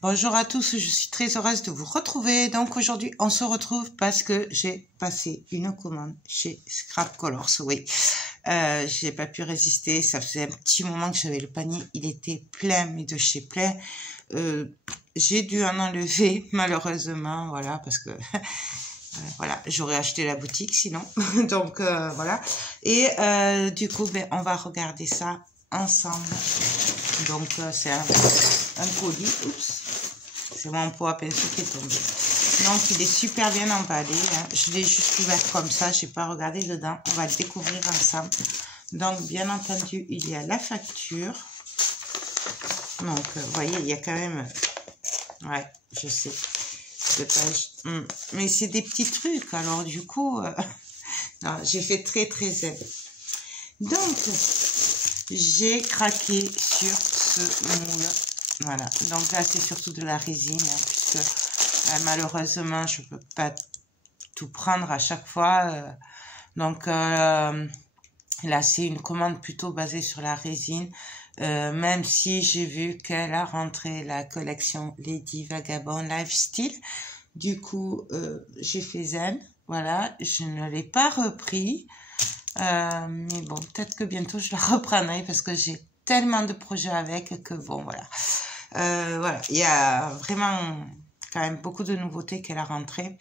Bonjour à tous, je suis très heureuse de vous retrouver. Donc aujourd'hui, on se retrouve parce que j'ai passé une commande chez Scrap Colors. Oui, j'ai pas pu résister. Ça faisait un petit moment que j'avais le panier. Il était plein, mais de chez plein. J'ai dû en enlever, malheureusement, voilà, parce que voilà, j'aurais acheté la boutique sinon. Donc voilà. Et du coup, ben, on va regarder ça ensemble. Donc c'est un colis. Oups. C'est mon pot à pinceau qui est tombé. Donc, il est super bien emballé. Hein. Je l'ai juste ouvert comme ça. Je n'ai pas regardé dedans. On va le découvrir ensemble. Donc, bien entendu, il y a la facture. Donc, vous voyez, il y a quand même... Ouais, je sais. De page. Mais c'est des petits trucs. Alors, du coup... non, j'ai fait très, très zen. Donc, j'ai craqué sur ce moule. Voilà, donc là c'est surtout de la résine, hein, puisque malheureusement je peux pas tout prendre à chaque fois. Donc là c'est une commande plutôt basée sur la résine, même si j'ai vu qu'elle a rentré la collection Lady Vagabond Lifestyle. Du coup j'ai fait zen, voilà, je ne l'ai pas repris. Mais bon, peut-être que bientôt je la reprendrai parce que j'ai tellement de projets avec que bon, voilà. Voilà, il y a vraiment quand même beaucoup de nouveautés qu'elle a rentrées.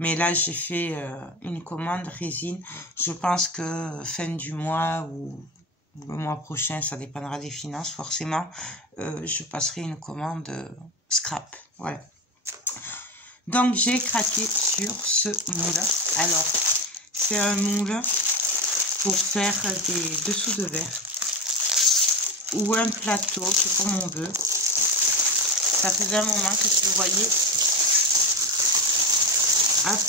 Mais là, j'ai fait une commande résine. Je pense que fin du mois ou le mois prochain, ça dépendra des finances forcément, je passerai une commande scrap. Voilà. Donc, j'ai craqué sur ce moule. Alors, c'est un moule pour faire des dessous de verre ou un plateau, c'est comme on veut. Ça faisait un moment que je le voyais. Hop.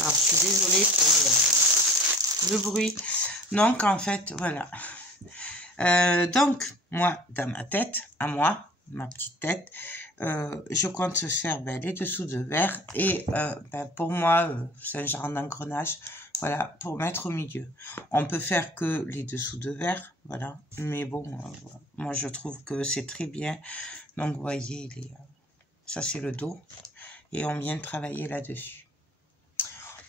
Alors, je suis désolée pour le bruit. Donc, en fait, voilà. Donc, moi, dans ma tête, à moi, ma petite tête, je compte faire les dessous de verre. Et pour moi, c'est un genre d'engrenage. Voilà, pour mettre au milieu. On peut faire que les dessous de verre, voilà. Mais bon, moi, je trouve que c'est très bien. Donc, vous voyez, ça, c'est le dos. Et on vient de travailler là-dessus.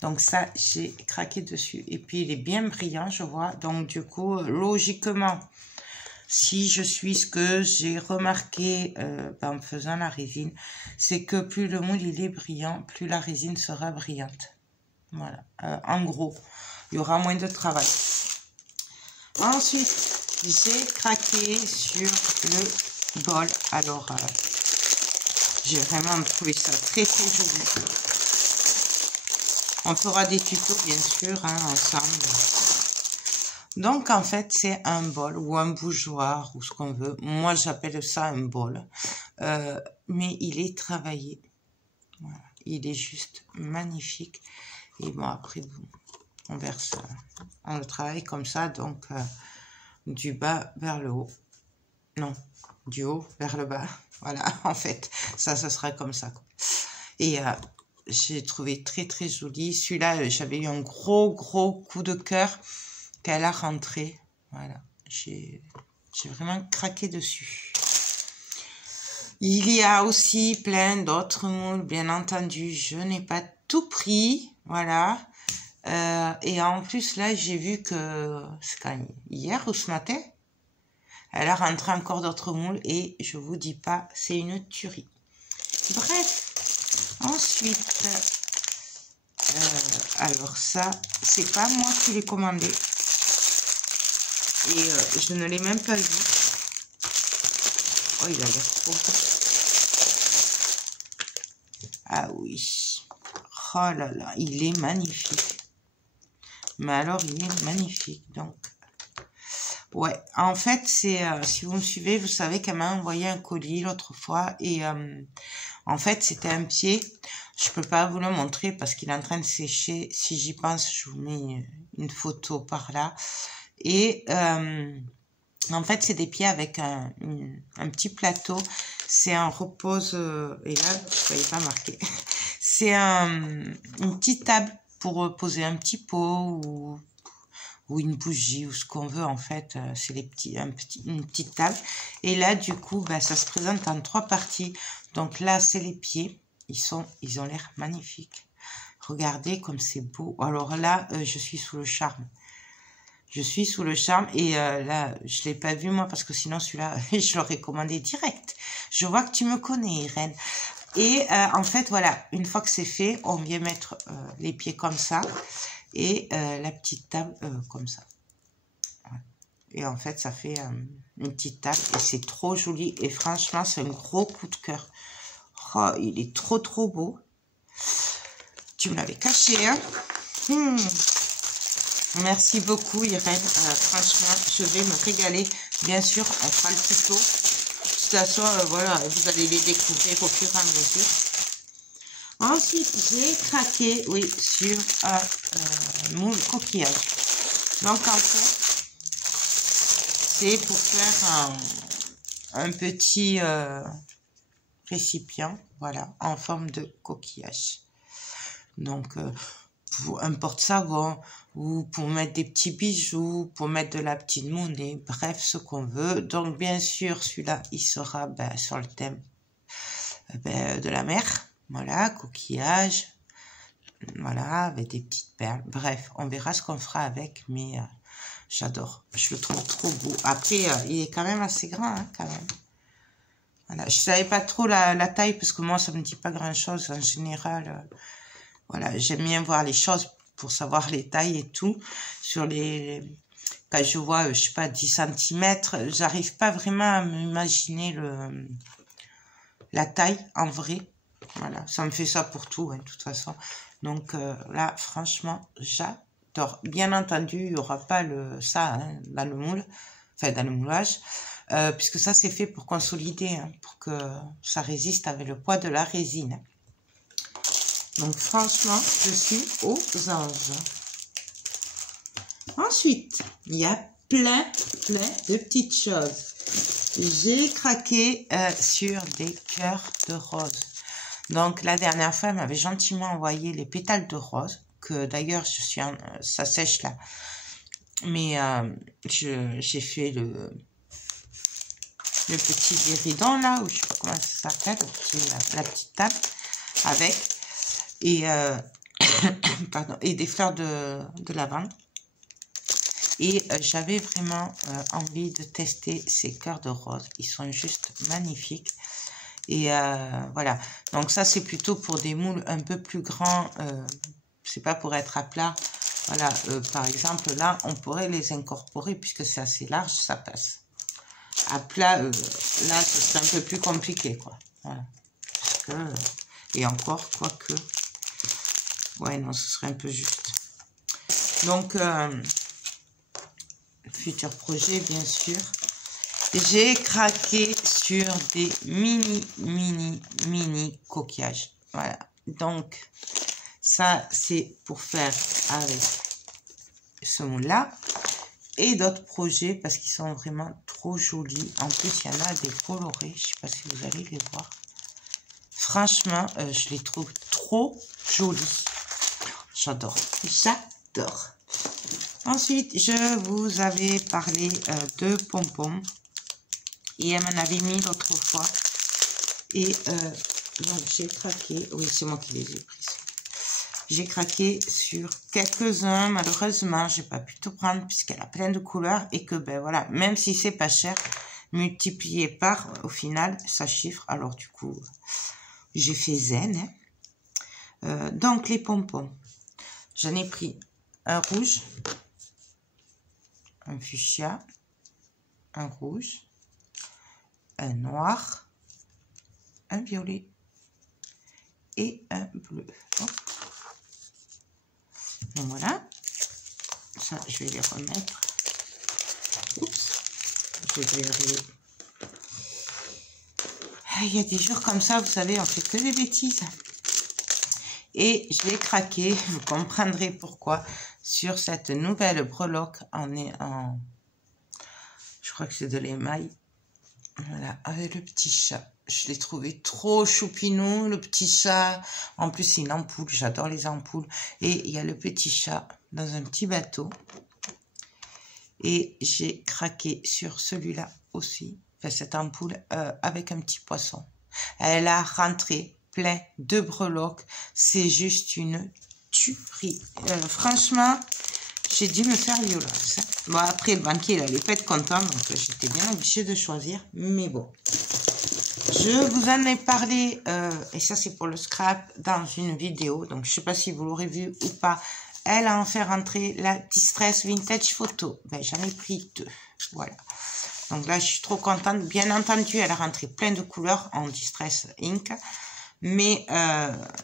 Donc, ça, j'ai craqué dessus. Et puis, il est bien brillant, je vois. Donc, du coup, logiquement, si je suis ce que j'ai remarqué en faisant la résine, c'est que plus le moule, il est brillant, plus la résine sera brillante. Voilà, en gros, il y aura moins de travail. Ensuite, j'ai craqué sur le bol. Alors, j'ai vraiment trouvé ça très très joli. On fera des tutos bien sûr hein, ensemble. Donc en fait, c'est un bol ou un bougeoir ou ce qu'on veut. Moi, j'appelle ça un bol. Mais il est travaillé. Voilà. Il est juste magnifique. Et bon, après, on verse, on le travaille comme ça, donc du bas vers le haut. Non, du haut vers le bas. Voilà, en fait, ça sera comme ça. Et j'ai trouvé très, très joli. Celui-là, j'avais eu un gros coup de cœur qu'elle a rentré. Voilà, j'ai vraiment craqué dessus. Il y a aussi plein d'autres moules, bien entendu. Je n'ai pas tout pris, voilà. Et en plus, là, j'ai vu que, c'est quand hier ou ce matin, elle a rentré encore d'autres moules et je vous dis pas, c'est une tuerie. Bref, ensuite, alors ça, c'est pas moi qui l'ai commandé et je ne l'ai même pas vu. Oh, il a l'air trop beau. Ah oui. Oh là là, il est magnifique. Mais alors, il est magnifique. Donc, ouais. En fait, c'est si vous me suivez, vous savez qu'elle m'a envoyé un colis l'autre fois. Et en fait, c'était un pied. Je peux pas vous le montrer parce qu'il est en train de sécher. Si j'y pense, je vous mets une photo par là. Et en fait, c'est des pieds avec un petit plateau. C'est un repose... et là, je ne voyais pas marqué. C'est une petite table pour poser un petit pot ou ou une bougie ou ce qu'on veut en fait. C'est une petite table. Et là du coup, bah, ça se présente en 3 parties. Donc là, c'est les pieds. Ils ont l'air magnifiques. Regardez comme c'est beau. Alors là, je suis sous le charme. Je suis sous le charme et là, je l'ai pas vu moi parce que sinon celui-là, je l'aurais commandé direct. Je vois que tu me connais, Irène. Et en fait, voilà, une fois que c'est fait, on vient mettre les pieds comme ça et la petite table comme ça. Et en fait, ça fait une petite table et c'est trop joli. Et franchement, c'est un gros coup de cœur. Oh, il est trop, trop beau. Tu me l'avais caché, hein? Merci beaucoup, Irène. Franchement, je vais me régaler. Bien sûr, on fera le tuto. De toute façon, voilà, vous allez les découvrir au fur et à mesure. Ensuite, j'ai craqué, oui, sur un moule coquillage. Donc, en fait, c'est pour faire un petit récipient, voilà, en forme de coquillage. Donc, un porte-savon, ou pour mettre des petits bijoux, pour mettre de la petite monnaie, bref, ce qu'on veut. Donc, bien sûr, celui-là, il sera sur le thème de la mer. Voilà, coquillage. Voilà, avec des petites perles. Bref, on verra ce qu'on fera avec, mais j'adore. Je le trouve trop beau. Après, il est quand même assez grand, hein, quand même. Voilà, je savais pas trop la taille, parce que moi, ça me dit pas grand-chose en général. Voilà, j'aime bien voir les choses pour savoir les tailles et tout. Quand je vois, je sais pas, 10 cm, j'arrive pas vraiment à m'imaginer la taille en vrai. Voilà, ça me fait ça pour tout, hein, de toute façon. Donc là, franchement, j'adore. Bien entendu, il n'y aura pas ça hein, dans le moule, enfin dans le moulage, puisque ça, c'est fait pour consolider, hein, pour que ça résiste avec le poids de la résine. Donc, franchement, je suis aux anges. Ensuite, il y a plein de petites choses. J'ai craqué sur des cœurs de rose. Donc, la dernière fois, elle m'avait gentiment envoyé les pétales de rose, que d'ailleurs, ça sèche là. Mais j'ai fait le petit guéridon là, ou je sais pas comment ça s'appelle, la petite table avec. Et, pardon, et des fleurs de lavande. Et j'avais vraiment envie de tester ces cœurs de rose. Ils sont juste magnifiques. Et voilà. Donc ça, c'est plutôt pour des moules un peu plus grands. C'est pas pour être à plat. Voilà. Par exemple, là, on pourrait les incorporer puisque c'est assez large, ça passe. À plat, là, ce serait un peu plus compliqué, quoi. Voilà. Parce que, et encore, quoique... Ouais, non, ce serait un peu juste. Donc, futur projet, bien sûr. J'ai craqué sur des mini coquillages. Voilà. Donc, ça, c'est pour faire avec ce moule-là. Et d'autres projets, parce qu'ils sont vraiment trop jolis. En plus, il y en a des colorés. Je ne sais pas si vous allez les voir. Franchement, je les trouve trop jolis. J'adore. J'adore. Ensuite, je vous avais parlé de pompons. Et elle m'en avait mis l'autre fois. Et donc, j'ai craqué. Oui, c'est moi qui les ai pris. J'ai craqué sur quelques-uns. Malheureusement, j'ai pas pu tout prendre puisqu'elle a plein de couleurs. Et que, ben voilà, même si c'est pas cher, multiplié par, au final, ça chiffre. Alors, du coup, j'ai fait zen. Hein. Donc, les pompons. J'en ai pris un rouge, un fuchsia, un rouge, un noir, un violet et un bleu. Hop. Donc voilà, ça je vais les remettre. Oups, je vais il y a des jours comme ça, vous savez, on fait que des bêtises. Et je l'ai craqué, vous comprendrez pourquoi, sur cette nouvelle breloque je crois que c'est de l'émail. Voilà, avec le petit chat. Je l'ai trouvé trop choupinou, le petit chat. En plus, c'est une ampoule. J'adore les ampoules. Et il y a le petit chat dans un petit bateau. Et j'ai craqué sur celui-là aussi, enfin, cette ampoule avec un petit poisson. Elle a rentré plein de breloques. C'est juste une tuerie. Franchement, j'ai dû me faire violence. Bon, après, le banquier, il allait pas être content, donc j'étais bien obligée de choisir. Mais bon, je vous en ai parlé, et ça c'est pour le scrap, dans une vidéo. Donc, je sais pas si vous l'aurez vu ou pas. Elle a en fait rentrer la Distress Vintage Photo. Ben, j'en ai pris 2. Voilà. Donc là, je suis trop contente. Bien entendu, elle a rentré plein de couleurs en Distress Ink. Mais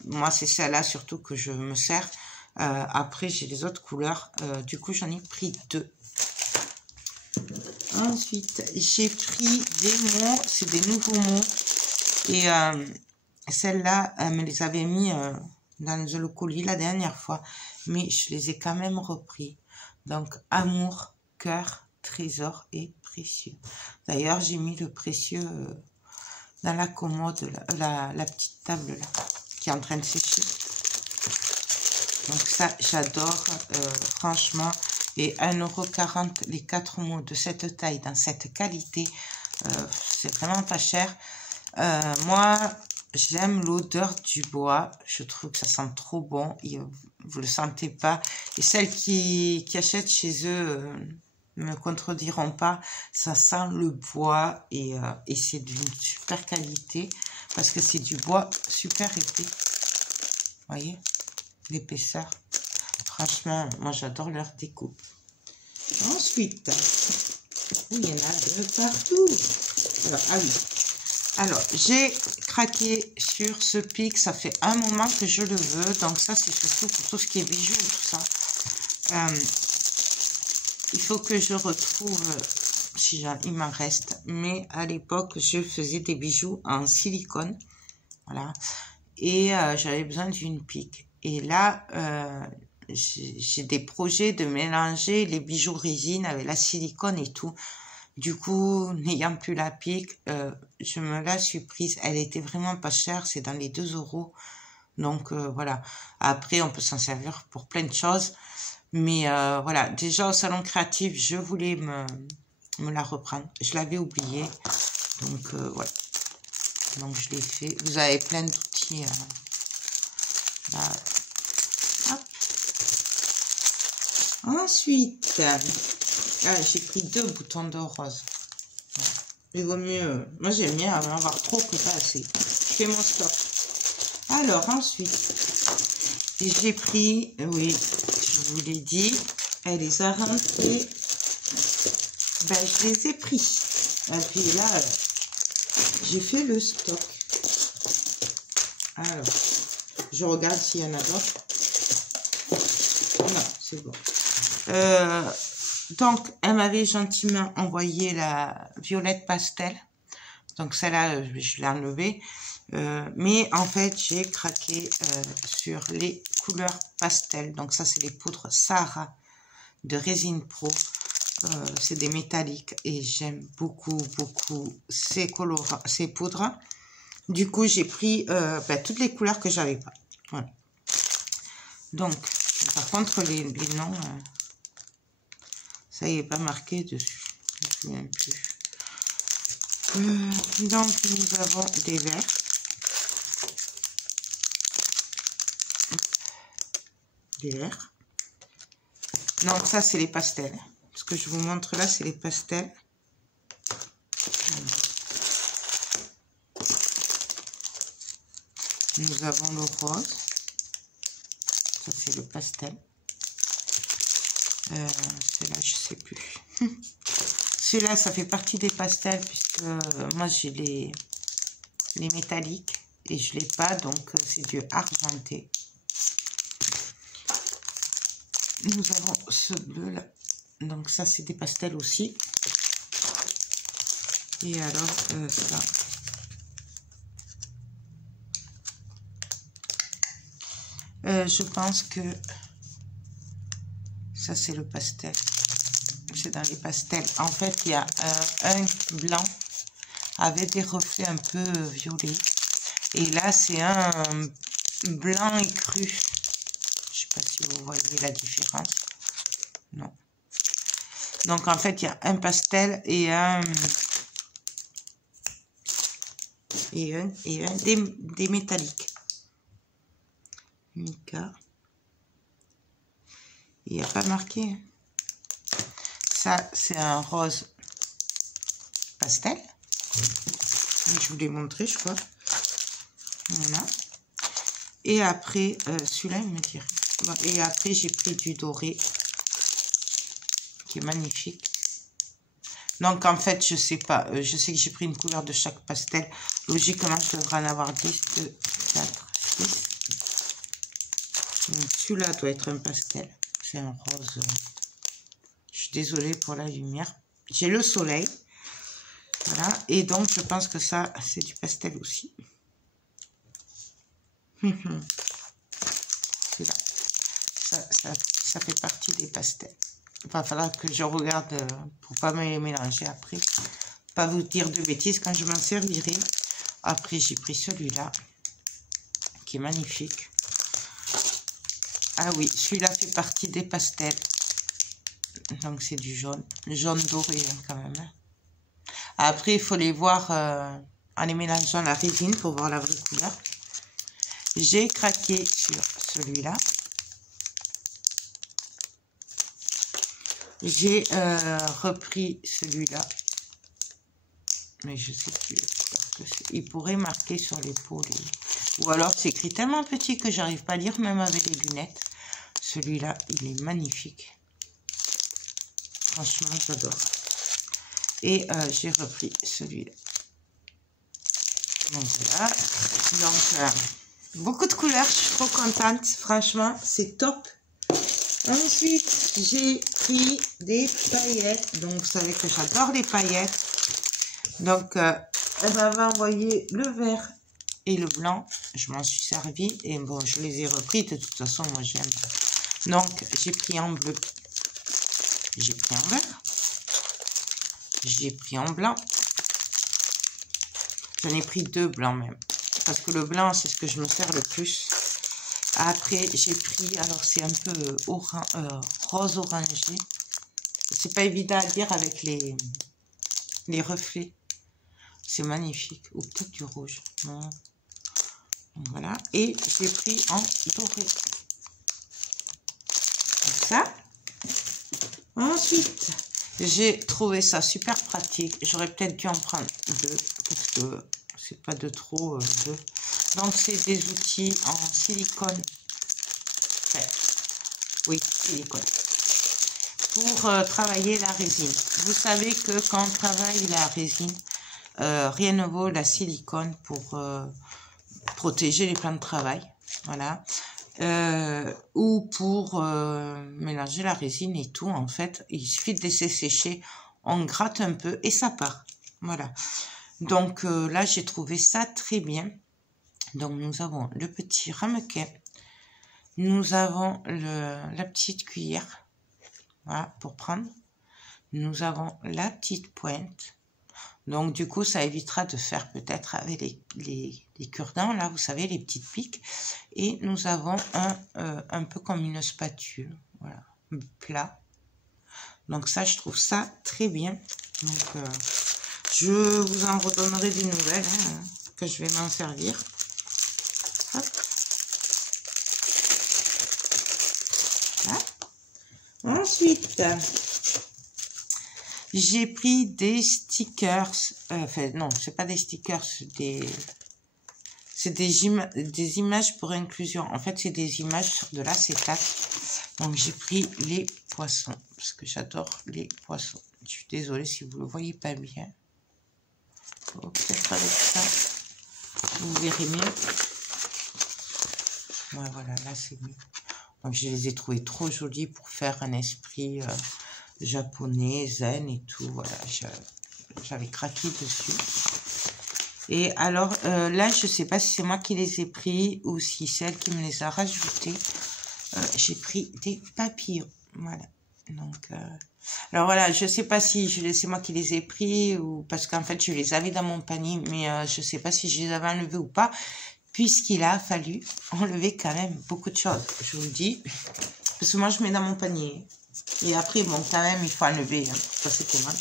moi, c'est celle-là surtout que je me sers. Après, j'ai les autres couleurs. Du coup, j'en ai pris 2. Ensuite, j'ai pris des mots. C'est des nouveaux mots. Et celles-là, elle me les avait mis dans le colis la dernière fois. Mais je les ai quand même repris. Donc, amour, cœur, trésor et précieux. D'ailleurs, j'ai mis le précieux dans la commode, la petite table là, qui est en train de sécher. Donc ça, j'adore, franchement. Et 1,40 € les 4 mots de cette taille, dans cette qualité, c'est vraiment pas cher. Moi, j'aime l'odeur du bois. Je trouve que ça sent trop bon. Vous le sentez pas. Et celles qui achètent chez eux ne me contrediront pas. Ça sent le bois et c'est d'une super qualité parce que c'est du bois super épais. Vous voyez l'épaisseur. Franchement, moi j'adore leur découpe. Ensuite, il y en a de partout. Alors, ah oui. Alors, j'ai craqué sur ce pic. Ça fait un moment que je le veux. Donc ça, c'est surtout pour tout ce qui est bijoux, tout ça. Il faut que je retrouve, si il m'en reste. Mais à l'époque, je faisais des bijoux en silicone. Voilà. Et j'avais besoin d'une pique. Et là, j'ai des projets de mélanger les bijoux résine avec la silicone et tout. Du coup, n'ayant plus la pique, je me la suis prise. Elle était vraiment pas chère, c'est dans les 2 €. Donc voilà. Après, on peut s'en servir pour plein de choses. Mais voilà, déjà au salon créatif, je voulais me la reprendre. Je l'avais oubliée. Donc voilà. Donc je l'ai fait. Vous avez plein d'outils. Là. Hop. Ensuite, j'ai pris 2 boutons d'or rose. Il vaut mieux. Moi j'aime bien en avoir trop que pas assez. Je fais mon stock. Alors ensuite, j'ai pris, oui, je vous l'ai dit, elle les a rentrées. Ben, je les ai pris. Et puis là, j'ai fait le stock. Alors, je regarde s'il y en a d'autres. Non, c'est bon. Donc, elle m'avait gentiment envoyé la violette pastel. Donc, celle-là, je l'ai enlevée. Mais en fait, j'ai craqué sur les couleurs pastel. Donc, ça, c'est les poudres Sarah de Résine Pro. C'est des métalliques et j'aime beaucoup, beaucoup ces poudres. Du coup, j'ai pris toutes les couleurs que j'avais pas. Voilà. Donc, par contre, les noms, ça y est pas marqué dessus. Je me souviens plus. Donc, nous avons des verts. Des verts. Non, ça, c'est les pastels. Ce que je vous montre là, c'est les pastels. Nous avons le rose. Ça, c'est le pastel. Celui-là, je sais plus. Celui-là, ça fait partie des pastels puisque moi, j'ai les métalliques et je l'ai pas. Donc, c'est du argenté. Nous avons ce bleu-là. Donc, ça, c'est des pastels aussi. Et alors, ça... je pense que ça c'est le pastel, c'est dans les pastels. En fait, il y a un blanc avec des reflets un peu violets et là c'est un blanc écru. Je sais pas si vous voyez la différence. Non. Donc, en fait, il y a un pastel et des métalliques. Mica. Il n'y a pas marqué. Ça, c'est un rose pastel. Je vous l'ai montré, je crois. Voilà. Et après, celui-là, il me dirait. Bon, et après, j'ai pris du doré, qui est magnifique. Donc, en fait, je sais pas. Je sais que j'ai pris une couleur de chaque pastel. Logiquement, je devrais en avoir 10, 2, 4, 6. Donc, celui-là doit être un pastel. C'est un rose. Je suis désolée pour la lumière. J'ai le soleil. Voilà. Et donc, je pense que ça, c'est du pastel aussi. Celui-là. Ça fait partie des pastels. Il va falloir que je regarde pour pas me les mélanger après. Pas vous dire de bêtises quand je m'en servirai. Après, j'ai pris celui-là, qui est magnifique. Ah oui, celui-là fait partie des pastels. Donc, c'est du jaune. Jaune doré, hein, quand même. Hein. Après, il faut les voir en les mélangeant la résine pour voir la vraie couleur. J'ai craqué sur celui-là. J'ai repris celui-là. Mais je sais plus. Il pourrait marquer sur l'épaule. Ou alors, c'est écrit tellement petit que j'arrive pas à lire, même avec les lunettes. Celui-là, il est magnifique. Franchement, j'adore. Et j'ai repris celui-là. Donc voilà. Donc, beaucoup de couleurs. Je suis trop contente. Franchement, c'est top. Ensuite, j'ai pris des paillettes. Donc, vous savez que j'adore les paillettes. Donc, elle m'avait envoyé le vert et le blanc. Je m'en suis servi. Et bon, je les ai repris. De toute façon, moi, j'aime. Donc, j'ai pris en bleu. J'ai pris en vert. J'ai pris en blanc. J'en ai pris 2 blancs même. Parce que le blanc, c'est ce que je me sers le plus. Après, j'ai pris, alors c'est un peu rose orangé. C'est pas évident à dire avec les reflets. C'est magnifique. Ou peut-être du rouge. Non. Donc, voilà. Et j'ai pris en doré. Comme ça. Ensuite, j'ai trouvé ça super pratique. J'aurais peut-être dû en prendre 2. Parce que c'est pas de trop 2. Donc, c'est des outils en silicone. Enfin, oui, silicone. Pour travailler la résine. Vous savez que quand on travaille la résine, rien ne vaut la silicone pour protéger les plans de travail. Voilà. Ou pour mélanger la résine et tout. En fait, il suffit de laisser sécher. On gratte un peu et ça part. Voilà. Donc là, j'ai trouvé ça très bien. Donc, nous avons le petit ramequin. Nous avons la petite cuillère. Voilà, pour prendre. Nous avons la petite pointe. Donc, du coup, ça évitera de faire peut-être avec les cure-dents. Là, vous savez, les petites piques. Et nous avons un peu comme une spatule. Voilà, plat. Donc, ça, je trouve ça très bien. Donc, je vous en redonnerai des nouvelles, hein, que je vais m'en servir. Hop. Voilà. Ensuite, j'ai pris des stickers. Enfin, non, c'est pas des stickers, c'est des images pour inclusion. En fait, c'est des images sur de l'acétate. Donc, j'ai pris les poissons, parce que j'adore les poissons. Je suis désolée si vous le voyez pas bien. Oh, peut-être avec ça, vous verrez mieux. Ouais, voilà, là, c'est mieux. Donc, je les ai trouvés trop jolis pour faire un esprit japonais, zen et tout. Voilà, j'avais craqué dessus. Et alors, là, je sais pas si c'est moi qui les ai pris ou si c'est elle qui me les a rajoutés. J'ai pris des papillons. Voilà. Donc, alors voilà, je sais pas si c'est moi qui les ai pris ou parce qu'en fait, je les avais dans mon panier, mais je sais pas si je les avais enlevés ou pas, puisqu'il a fallu enlever quand même beaucoup de choses. Je vous le dis. Parce que moi, je mets dans mon panier. Et après, bon, quand même, il faut enlever hein, pour passer commande.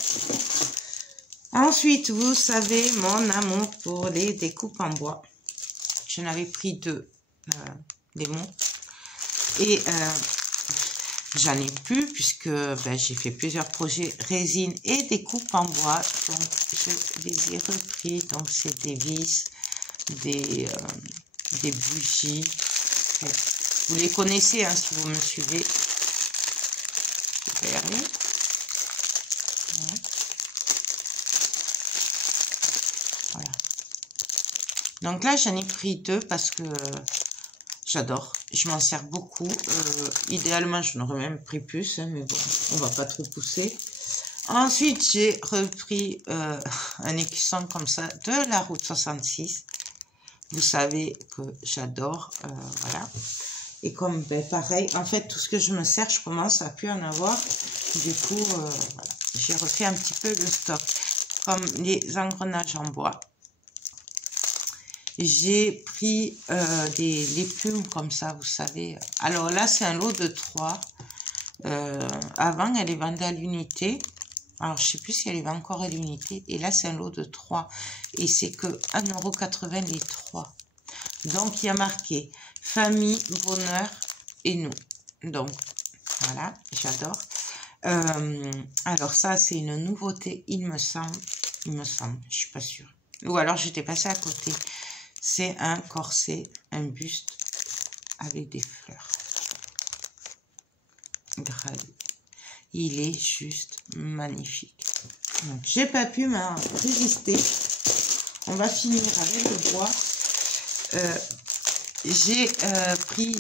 Ensuite, vous savez, mon amour pour les découpes en bois. J'en avais pris deux, des mots. Et j'en ai plus puisque ben, j'ai fait plusieurs projets résine et découpe en bois. Donc, je les ai repris. Donc, c'est des vis, des bougies. Vous les connaissez hein, si vous me suivez. Je vais y arriver. Ouais. Voilà. Donc là, j'en ai pris deux parce que j'adore. Je m'en sers beaucoup. Idéalement, je n'aurais même pris plus, hein, mais bon, on va pas trop pousser. Ensuite, j'ai repris un écusson comme ça de la route 66. Vous savez que j'adore, voilà. Et comme, ben, pareil, en fait, tout ce que je me sers, je commence à plus en avoir. Du coup, voilà, j'ai refait un petit peu le stock. Comme les engrenages en bois. J'ai pris les plumes comme ça, vous savez. Alors là, c'est un lot de 3. Avant, elle est vendue à l'unité. Alors, je sais plus si elle est encore à l'unité. Et là, c'est un lot de 3. Et c'est que 1,80 € les 3. Donc, il y a marqué famille, bonheur et nous. Donc, voilà, j'adore. Alors, ça, c'est une nouveauté, il me semble. Je suis pas sûre. Ou alors, j'étais passée à côté. C'est un corset, un buste avec des fleurs. Gravé. Il est juste magnifique. Donc, j'ai pas pu m'en résister. On va finir avec le bois. J'ai pris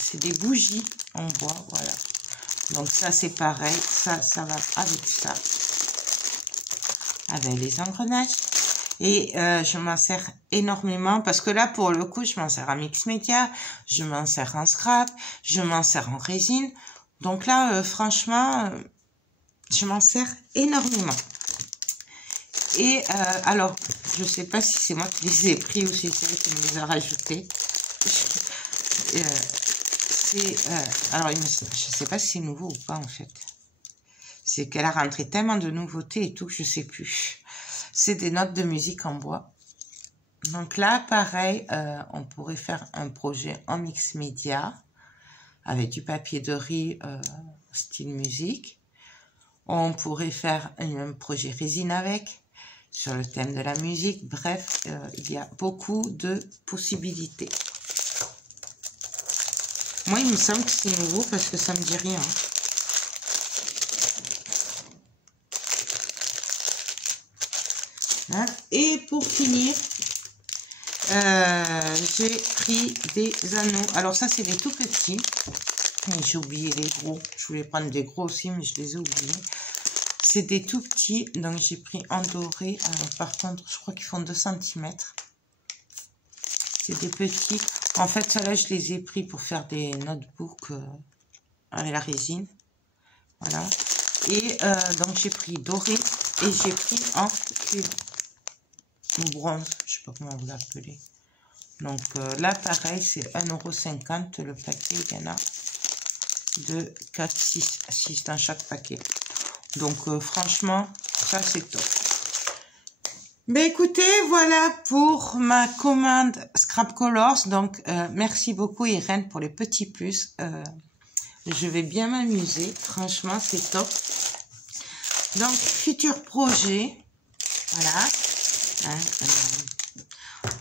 c'est des bougies en bois, voilà. Donc ça c'est pareil, ça va avec ça, avec les engrenages. Et je m'en sers énormément parce que là pour le coup je m'en sers en mix média, je m'en sers en scrap, je m'en sers en résine. Donc là franchement je m'en sers énormément. Et alors, je ne sais pas si c'est moi qui les ai pris ou si c'est elle qui me les a rajoutés. Alors, je ne sais pas si c'est nouveau ou pas en fait. C'est qu'elle a rentré tellement de nouveautés et tout que je ne sais plus. C'est des notes de musique en bois. Donc là, pareil, on pourrait faire un projet en mix média avec du papier de riz style musique. On pourrait faire un projet résine avec. Sur le thème de la musique, bref, il y a beaucoup de possibilités. Moi, il me semble que c'est nouveau parce que ça me dit rien. Hein. Et pour finir, j'ai pris des anneaux. Alors ça, c'est des tout petits. J'ai oublié les gros. Je voulais prendre des gros aussi, mais je les ai oubliés. C'est des tout petits, donc j'ai pris en doré. Par contre, je crois qu'ils font 2 cm. C'est des petits. En fait, ceux-là, je les ai pris pour faire des notebooks avec la résine. Voilà. Et donc, j'ai pris doré et j'ai pris en cuivre. Ou bronze, je sais pas comment vous l'appelez. Donc là, pareil, c'est 1,50 € le paquet. Il y en a de 4, 6 dans chaque paquet. Donc, franchement, ça, c'est top. Ben, écoutez, voilà pour ma commande Scrap Colors. Donc, merci beaucoup, Irène, pour les petits plus. Je vais bien m'amuser. Franchement, c'est top. Donc, futur projet. Voilà. Hein,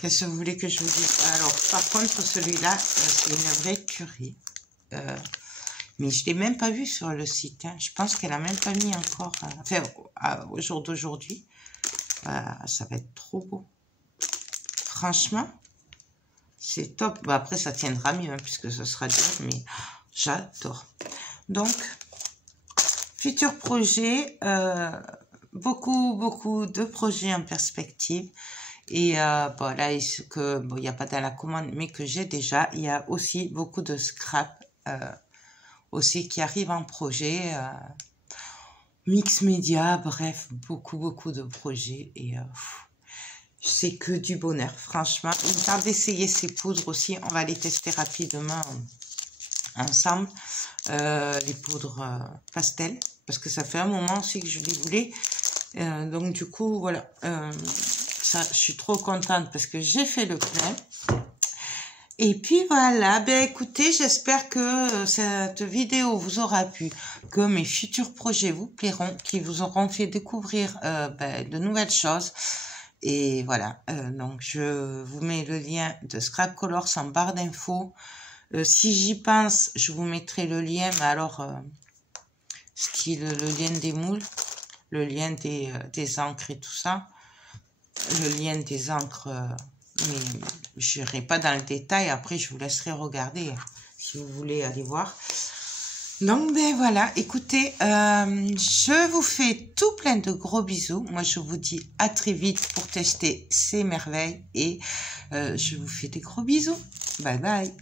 qu'est-ce que vous voulez que je vous dise? Alors, par contre, celui-là, c'est une vraie tuerie. Mais je ne l'ai même pas vu sur le site. Hein. Je pense qu'elle n'a même pas mis encore... enfin, au jour d'aujourd'hui. Ça va être trop beau. Franchement, c'est top. Bon, après, ça tiendra mieux, hein, puisque ce sera dur. Mais j'adore. Donc, futur projet. Beaucoup de projets en perspective. Et bon, là, il n'y a pas dans la commande, mais que j'ai déjà. Il y a aussi beaucoup de scrap aussi qui arrive en projet, mix média, bref, beaucoup de projets et c'est que du bonheur, franchement. Il me tarde d'essayer ces poudres aussi, on va les tester rapidement ensemble les poudres pastel, parce que ça fait un moment aussi que je les voulais. Donc du coup, voilà, ça, je suis trop contente parce que j'ai fait le plein. Et puis voilà, ben écoutez, j'espère que cette vidéo vous aura plu, que mes futurs projets vous plairont, qui vous auront fait découvrir de nouvelles choses. Et voilà, donc je vous mets le lien de Scrap Colors en barre d'infos. Si j'y pense, je vous mettrai le lien, mais alors, style le lien des moules, le lien des encres et tout ça, le lien des encres, mais je n'irai pas dans le détail, après je vous laisserai regarder, si vous voulez aller voir. Donc ben voilà, écoutez, je vous fais tout plein de gros bisous. Moi je vous dis à très vite pour tester ces merveilles et je vous fais des gros bisous. Bye bye.